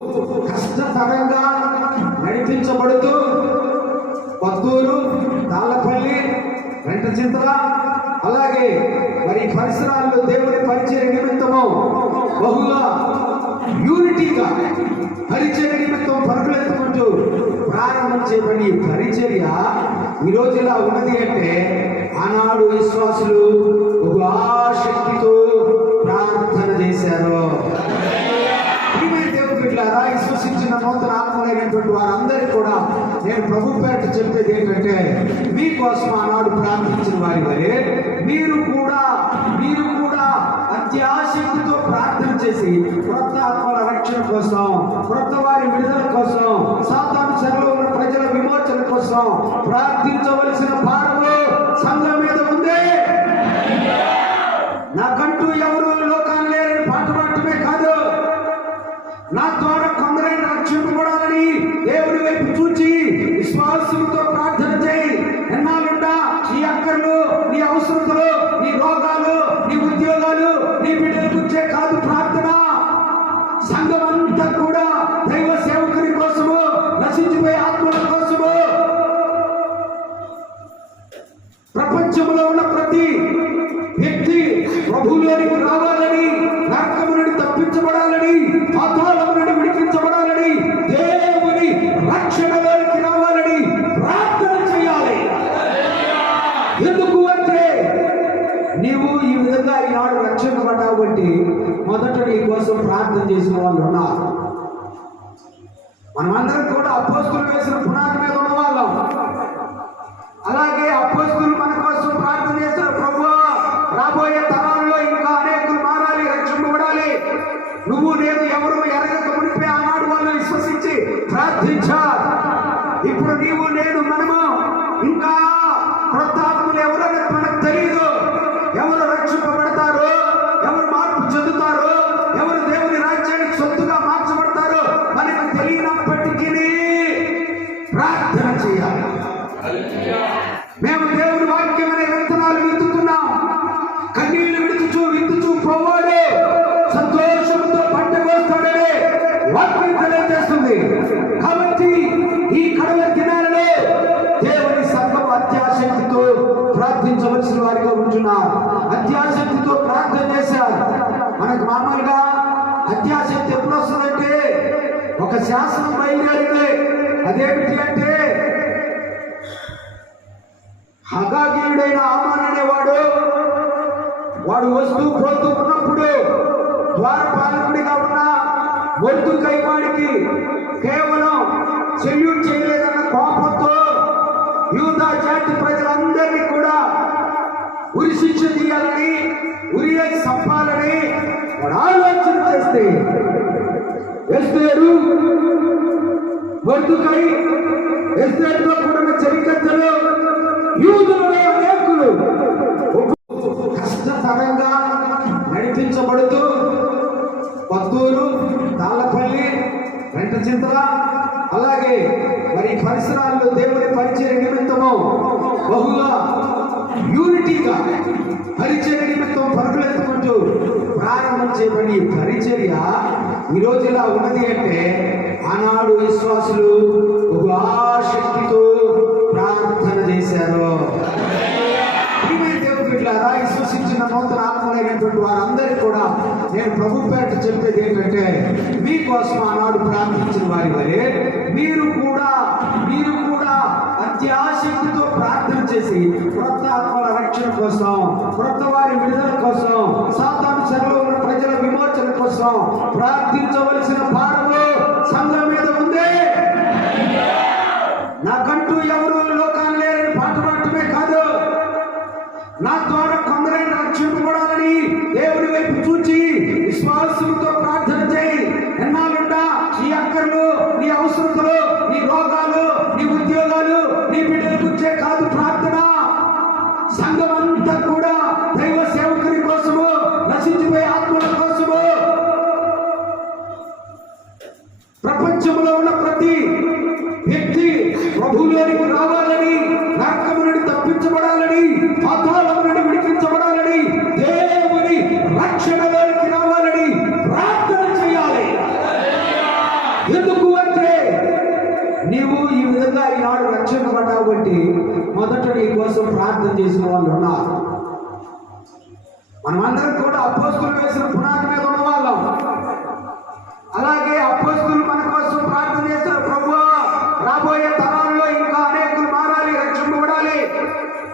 కష్టతరంగా నడిపించబడుతూ పత్తూరు, తాళ్ళపల్లి, వెంటచింతల అలాగే మరి పరిసరాల్లో దేవుని పరిచయ నిమిత్తము బహుగా యూనిటీగా పరిచయ నిమిత్తం పరుగులెత్తుకుంటూ ప్రారంభం చేయబడి పరిచర్య ఈరోజు ఇలా ఉన్నది అంటే ఆనాడు విశ్వాసులు ఒక ఆసక్తితో ప్రార్థన చేశారు. విశ్వసించిన నూతన ఆత్మలైనటువంటి వారందరికీ కూడా నేను ప్రభు పేట చెప్పేది ఏంటంటే, మీకోసం ఆనాడు ప్రార్థించిన వారి వరే మీరు కూడా అత్యాశక్తితో ప్రార్థన చేసి క్రొత్త ఆత్మల రక్షణ కోసం, క్రొత్త వారి విడుదల కోసం, సాతాను చెరలో ఉన్న ప్రజల విమోచన కోసం ప్రార్థించవలసిన భారము సంఘం మీద ఉంది. నాకంటూ ఎవరు లోకాన్ని లేరని పాట పాడటమే కాదు, నా ద్వారా కొందరైనా రక్షింపబడాలని దేవుడి వైపు చూచి విశ్వాసంతో ప్రార్థన చేయి. ఎన్నాళ్ళుంటా నీ అక్కర్లు, నీ అవసరతలు, నీ రోగాలు, నీ ఉద్యోగాలు, నీ బిడ్డల గురించే కాదు ప్రార్థన. సంఘం అంతా కూడా దైవ సేవకుని కోసము, నశించిపోయే ఆత్మల కోసము, ప్రపంచంలో ఉన్న ప్రతి వ్యక్తి ప్రభువులోనికి రావాలని, నరకము నుండి తప్పించబడాలని, పాతాళము నుండి విడిపించబడాలని, దేవుని రక్షణలోనికి రావాలని ప్రార్థన చేయాలి. ఎందుకు అంటే నీవు ఈ విధంగా ఈనాడు రక్షించబడ్డావు బట్టి మొదట నీ కోసం ప్రార్థన చేసిన వాళ్ళు ఉన్నారు. మనమందరం కూడా అపోస్తులు వేసిన పునాది మీద ఉన్న వాళ్ళం. అలాగే అపోస్తులు మన కోసం ప్రార్థన చేశారు, ప్రభువా రాబోయే తరాల్లో ఇంకా అనేకులు మారాలి, రక్షింపబడాలి. నువ్వు నేను ఎవరు ఎరగక మునిపే ఆనాడు వాళ్ళు విశ్వసించి ప్రార్థించారు. ఇప్పుడు నీవు నేను మనము ఇంకా క్రొత్త ఆత్మలు ఎవరని మనకు తెలియదు. ఎవరు రక్షింపబడతారో, ఎవరు మార్పు చెందుతారో, ఎవరు దేవుని రాజ్యానికి సొత్తుగా మార్చబడతారో మనకు తెలియనప్పటికీ ప్రార్థన చేయాలి. మేము దేవుని వాక్యం అనే విత్తనాలు విత్తుతున్నాం. కన్నీళ్లు విత్తుచూ పోవాడు సంతోషంతో పంట కోస్తాడని వాక్యం తెలియజేస్తుంది. కాబట్టి ఈ కడవ దినాలలో దేవుని సంఘం అత్యాశక్తితో ప్రార్థించవలసిన వారిగా ఉంటున్నారు. అత్యాశక్తితో ప్రార్థన చేశారు. మనకు మామూలుగా అత్యాశక్తి ఎప్పుడు వస్తుందంటే ఒక శాసనం బయలుదేరింది. అదేమిటి అంటే, హగాగీయుడైన ఆమాన్ అనేవాడు వాడు వస్తూ పోతూ ఉన్నప్పుడు ద్వారపాలకుడిగా ఉన్న మొర్దెకై వాడికి కేవలం సెల్యూట్ చేయలేదన్న కోపంతో యూదా జాతి ప్రజలందరినీ కూడా ఉరి శిక్ష తీయాలని, ఉరి చంపాలని వాడు ఆలోచన చేస్తే ఎస్తేరు, మొర్దెకై, ఎస్తేరుతో కూడిన చరిత్రలో యూదులలో అనేకులు కష్టతరంగా నడిపించబడుతూ పత్తూరు, తాళ్ళపల్లి, వెంటచింతల అలాగే మరి పరిసరాల్లో దేవుని పరిచయ నిమిత్తము బహుగా యూనిటీగా పరిచయ నిమిత్తం పరుగులెత్తుకుంటూ ప్రారంభం చేయబడి పరిచర్య ఈరోజు ఇలా ఉన్నది అంటే ఆనాడు విశ్వాసులు ఒక ఆసక్తితో ప్రార్థన చేశారు. విశ్వసించిన నూతన ఆత్మలైనటువంటి వారందరికీ కూడా నేను ప్రభు పేట చెప్పేది ఏంటంటే, మీకోసం ఆనాడు ప్రార్థించిన వారి వరే మీరు కూడా అత్యాశక్తితో ప్రార్థన చేసి క్రొత్త ఆత్మల రక్షణ కోసం, క్రొత్త వారి విడుదల కోసం, సాతాను చెరలో ఉన్న ప్రజల విమోచన కోసం ప్రార్థించవలసిన భారము సంఘం మీద ఉంది. నాకంటూ ఎవరు లోకాన్ని లేరని పాట పాడటమే కాదు, నా ద్వారా కొందరైనా రక్షింపబడాలని దేవుడి వైపు చూచి విశ్వాసంతో ప్రార్థన చేయి. ఎన్నాళ్ళుంటా నీ అక్కర్లు, నీ అవసరతలు, నీ రోగాలు, నీ ఉద్యోగాలు, నీ బిడ్డల గురించే కాదు ప్రార్థన. సంఘం అంతా కూడా దైవ సేవకుని కోసము, నశించిపోయే ఆత్మల కోసము, ప్రపంచంలో ఉన్న ప్రతి వ్యక్తి ప్రభువులోనికి రావాలని, నరకము నుండి తప్పించబడాలని, పాతాళము నుండి విడిపించబడాలని, దేవుని రక్షణలోనికి రావాలని ప్రార్థన చేయాలి. ఎందుకు అంటే నీవు ఈ విధంగా ఈనాడు రక్షింపబడ్డావు బట్టి మొదట నీ కోసం ప్రార్థన చేసిన వాళ్ళు ఉన్నారు. మనమందరం కూడా అపోస్తులు వేసిన పునాది మీద ఉన్న వాళ్ళం. అలాగే అపోస్తులు మన కోసం ప్రార్థన చేసిన ప్రభువా, రాబోయే తరాల్లో ఇంకా అనేకులు మారాలి, రక్షింపబడాలి.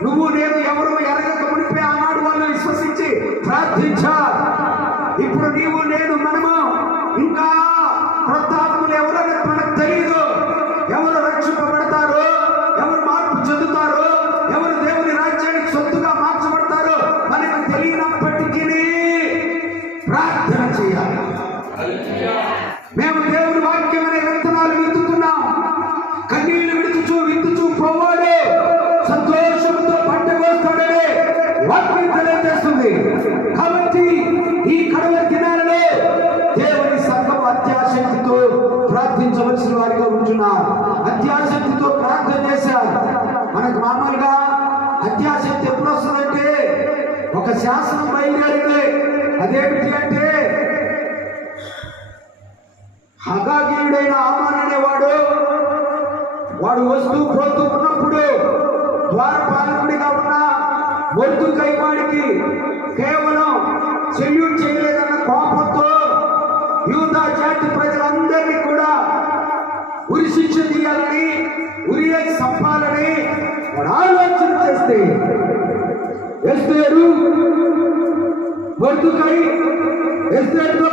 నువ్వు నేను ఎవరు ఎరగక మునిపే ఆనాడు వాళ్ళు విశ్వసించి ప్రార్థించారు. ఇప్పుడు నీవు నేను మనము ఇంకా క్రొత్త ఆత్మలు ఎవరో మనకు తెలియదు. ఎవరు రక్షింపబడతారు, ఎవరు మార్పు చెందుతారు, ఎవరు దేవుని రాజ్యానికి సొత్తుగా మార్చబడతారు మనకు తెలియనప్పటికీ ప్రార్థన చేయాలి. మేము దేవుని వాక్యం అనే విత్తనాలు విత్తుతున్నాం. కన్నీళ్లు విత్తుచూ పోవాడు సంతోషంతో పంట కోస్తాడని వాక్యం తెలియజేస్తుంది. కాబట్టి ఈ కడవ దినాలలో దేవుని సంఘం అత్యాశక్తితో ప్రార్థించవలసిన వారిగా ఉంటున్నారు. అత్యాశక్తితో ప్రార్థన చేశారు. మనకు మామూలుగా అత్యాశక్తి ఎప్పుడు వస్తుందంటే ఒక శాసనం బయలుదేరింది. అదేమిటి అంటే హగాగీయుడైన ఆమాన్ అనేవాడు వాడు వస్తూ పోతూ ఉన్నప్పుడు ద్వారపాలకుడిగా ఉన్న మొర్దెకై వాడికి కేవలం సెల్యూట్ చేయలేదన్న కోపంతో యూదా జాతి ప్రజలందరినీ కూడా ఉరి శిక్ష తీయాలని, ఉరి చంపాలని వాడు ఆలోచన చేస్తే ఎస్తేరు మొర్దెకై ఎస్తేరుతో